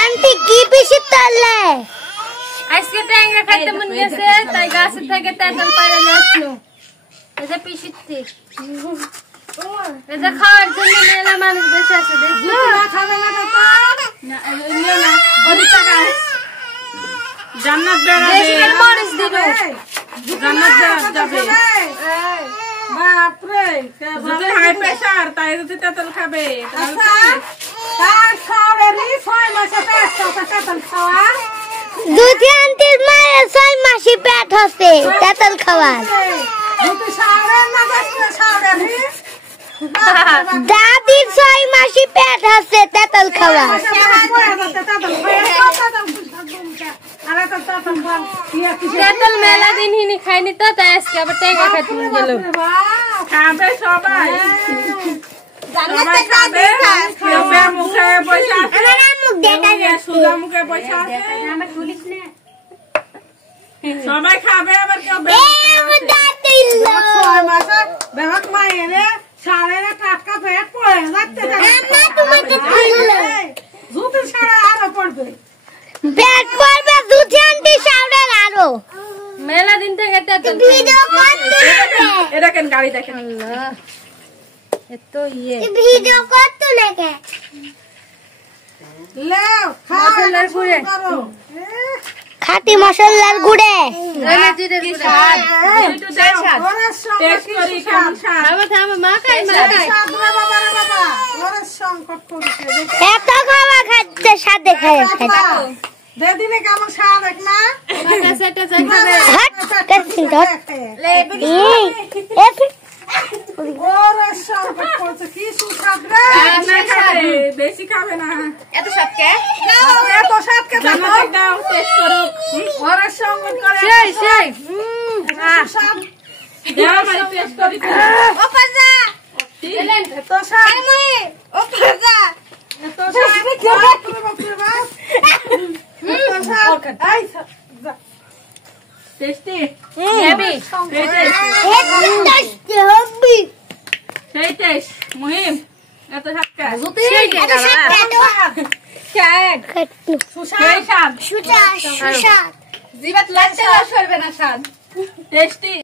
aunty কি পিসি তালে আজকে ট্যাংরা খাইতে মন গেছে তাই গাছ থেকে তেঁতুল পাড়া নিয়ে আসলো এটা পিসিতে এটা খাওয়ার জন্য মেলা মানুষ বসে আছে দেখছো না খাবে না তো না নিও না ওই টাকা জান্নাত বেড়াবে দেশির মরিচ দিল জান্নাত যাবে বাপ রে যদি হাই প্রেসার তাই যদি তেঁতুল খাবে তার খাওয়ারে 6 মাসে পেট তেঁতুল খাওয়া দুধি আন্টির মায়ের 6 মাসে পেট হচ্ছে তেঁতুল খাওয়ার দুধ সাড়ে না বসে সাড়ে দাদির 6 মাসে পেট হচ্ছে তেঁতুল খাওয়ার তেঁতুল মেলা দিন হিনি খাইনি তো তাই আজকে আবার ট্যাংরা খাইতে মন গেল খাবে সবাই খাবে মুখে পয়সা সুজা মুখে পয়সা সবাই খাবে আবার কেউ বেহক মায়ের সাড়ে টাটকা পেট পড়ে যাচ্ছে জুতি সাড়ে আরো পড়বে পেট পড়বে দুধি আন্টি সাউরের আরো মেলা দিন থেকে তেঁতুল ভিডিও করতে এটা কেন গাড়ি দেখেন আল্লাহ এত ইয়ে ভিডিও করতে লাগে লেও মশলার গুঁড়ে খাঁটি মশলার গুঁড়ে জিরের গুঁড়ে টেস্ট করি কেমন স্বাদ থামো থামো মা খাই বাবা ওরে সংকট করেছে এত খাওয়া খাচ্ছে সাথে খায় দিনে কেমন স্বাদ এক না সেটা খাবে হট কাছি হট ওরে সংকট করেছে কি সুস্বাদ রে বেশি খাবে না এত সব কে এত স্বাদ কে দাও টেস্ট করো ওরে সংকট করে সেই সেই স্বাদ দাও মানে টেস্ট করি ওপাজা দিলেন এত স্বাদ ওপাজা এত স্বাদ টেস্টি হেভি সেই টেস্ট মুহিম এত স্বাদ কে সেই সেই স্বাদ সুচাস সুচাস জিবাত লাগতে সরবে না স্বাদ টেস্টি